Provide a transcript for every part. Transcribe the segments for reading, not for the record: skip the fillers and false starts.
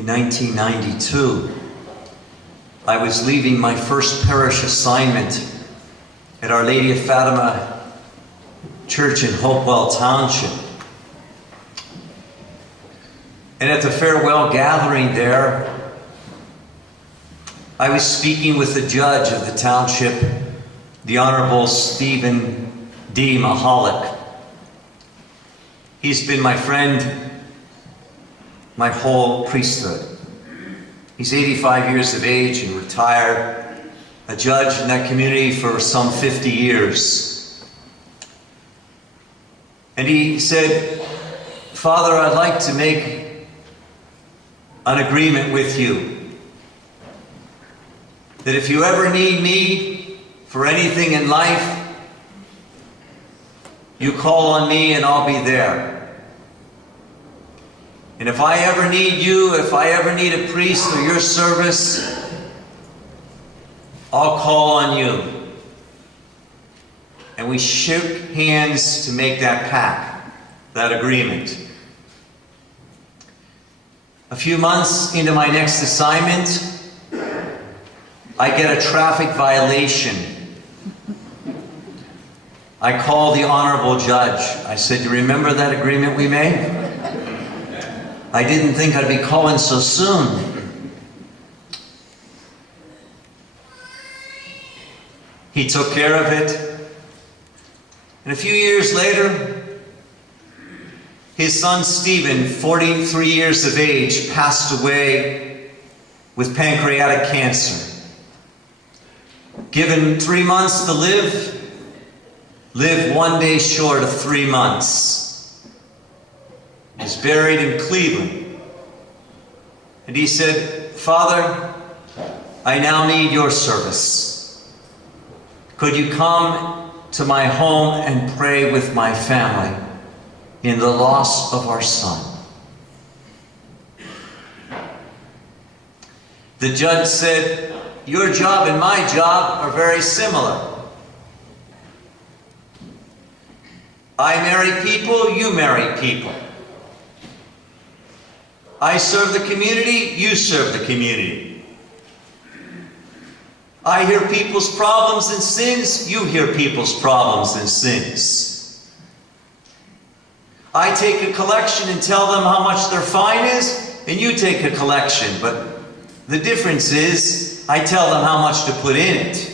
in 1992. I was leaving my first parish assignment at Our Lady of Fatima Church in Hopewell Township. And at the farewell gathering there, I was speaking with the judge of the township, the Honorable Stephen D. Mahalik. He's been my friend my whole priesthood. He's 85 years of age and retired, a judge in that community for some 50 years. And he said, "Father, I'd like to make an agreement with you that if you ever need me for anything in life, you call on me and I'll be there. And if I ever need you, if I ever need a priest or your service, I'll call on you." And we shook hands to make that pact, that agreement. A few months into my next assignment, I get a traffic violation. I call the honorable judge. I said, "You remember that agreement we made? I didn't think I'd be calling so soon." He took care of it. And a few years later, his son Stephen, 43 years of age, passed away with pancreatic cancer. Given 3 months to live, lived 1 day short of 3 months. He's buried in Cleveland. And he said, "Father, I now need your service. Could you come to my home and pray with my family in the loss of our son?" The judge said, "Your job and my job are very similar. I marry people, you marry people. I serve the community, you serve the community. I hear people's problems and sins, you hear people's problems and sins. I take a collection and tell them how much their fine is, and you take a collection, but the difference is I tell them how much to put in it."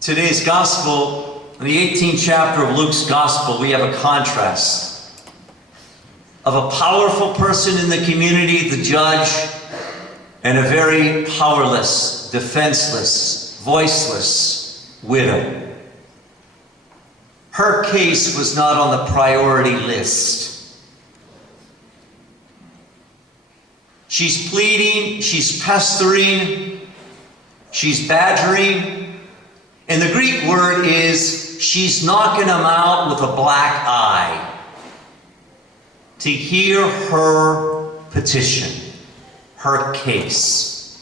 Today's gospel, in the 18th chapter of Luke's gospel, we have a contrast of a powerful person in the community, the judge, and a very powerless, defenseless, voiceless widow. Her case was not on the priority list. She's pleading, she's pestering, she's badgering. And the Greek word is, she's knocking him out with a black eye to hear her petition, her case,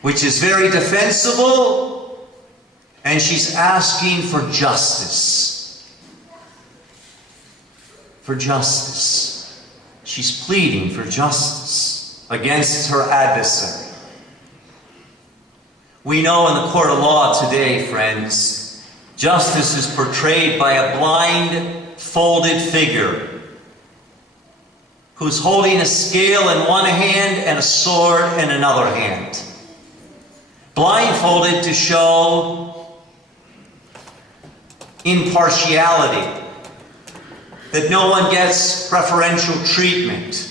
which is very defensible, and she's asking for justice. For justice. She's pleading for justice against her adversary. We know in the court of law today, friends, justice is portrayed by a blindfolded figure who's holding a scale in one hand and a sword in another hand. Blindfolded to show impartiality, that no one gets preferential treatment,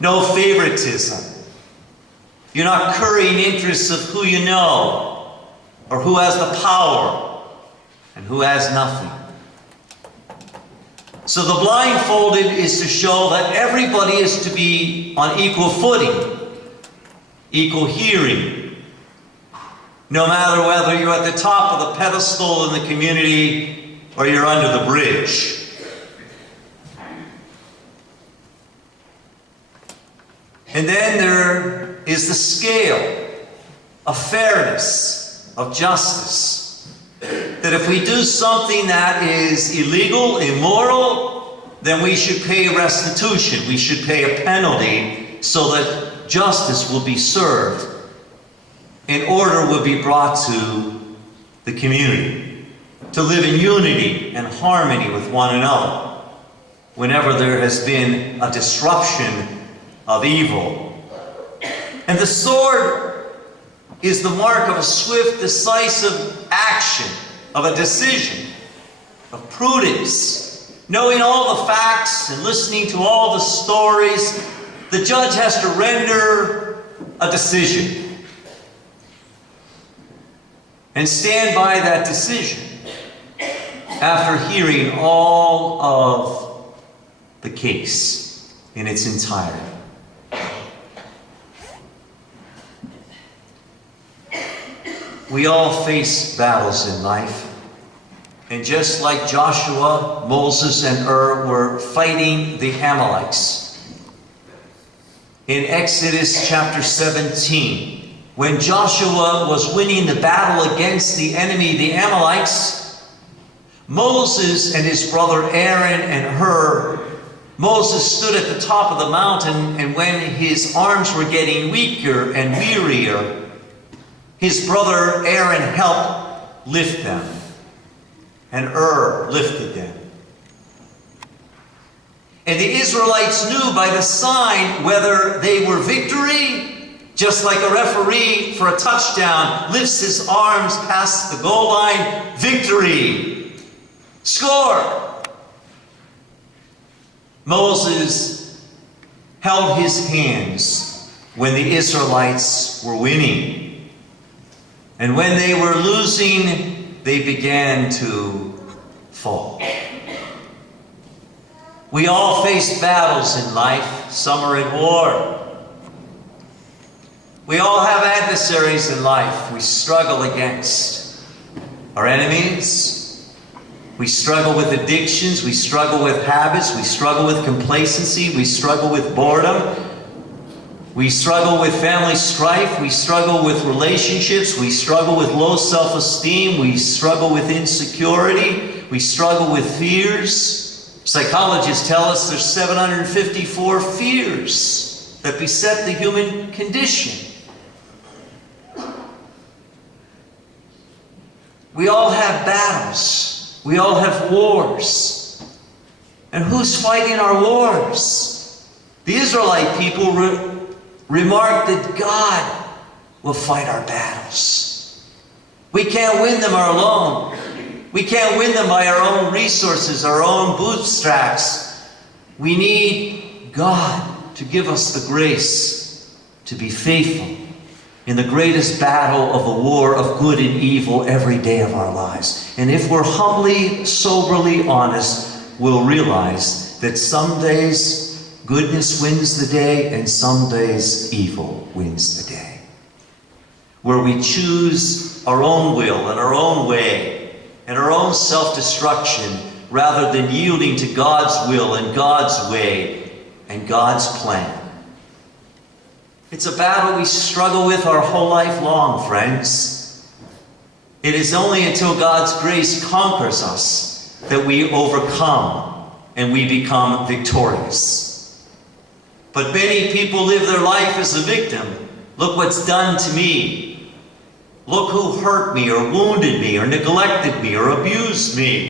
no favoritism. You're not currying interests of who you know, or who has the power, and who has nothing. So the blindfolded is to show that everybody is to be on equal footing, equal hearing, no matter whether you're at the top of the pedestal in the community or you're under the bridge. And then there is the scale of fairness, of justice. That if we do something that is illegal, immoral, then we should pay restitution. We should pay a penalty so that justice will be served and order will be brought to the community, to live in unity and harmony with one another whenever there has been a disruption of evil. And the sword is the mark of a swift, decisive action, of a decision, of prudence. Knowing all the facts and listening to all the stories, the judge has to render a decision and stand by that decision after hearing all of the case in its entirety. We all face battles in life. And just like Joshua, Moses, and were fighting the Amalekites, in Exodus chapter 17, when Joshua was winning the battle against the enemy, the Amalekites, Moses and his brother Aaron and Moses stood at the top of the mountain, and when his arms were getting weaker and wearier, his brother Aaron helped lift them, and lifted them. And the Israelites knew by the sign whether they were victory, just like a referee for a touchdown lifts his arms past the goal line, victory, score. Moses held his hands when the Israelites were winning. And when they were losing, they began to fall. We all face battles in life. Some are in war. We all have adversaries in life we struggle against. Our enemies. We struggle with addictions. We struggle with habits. We struggle with complacency. We struggle with boredom. We struggle with family strife. We struggle with relationships. We struggle with low self-esteem. We struggle with insecurity. We struggle with fears. Psychologists tell us there's 754 fears that beset the human condition. We all have battles. We all have wars. And who's fighting our wars? The Israelite people remarked that God will fight our battles. We can't win them alone. We can't win them by our own resources, our own bootstraps. We need God to give us the grace to be faithful in the greatest battle of the war of good and evil every day of our lives. And if we're humbly, soberly honest, we'll realize that some days goodness wins the day and some days evil wins the day. Where we choose our own will and our own way and our own self-destruction rather than yielding to God's will and God's way and God's plan. It's a battle we struggle with our whole life long, friends. It is only until God's grace conquers us that we overcome and we become victorious. But many people live their life as a victim. Look what's done to me. Look who hurt me or wounded me or neglected me or abused me.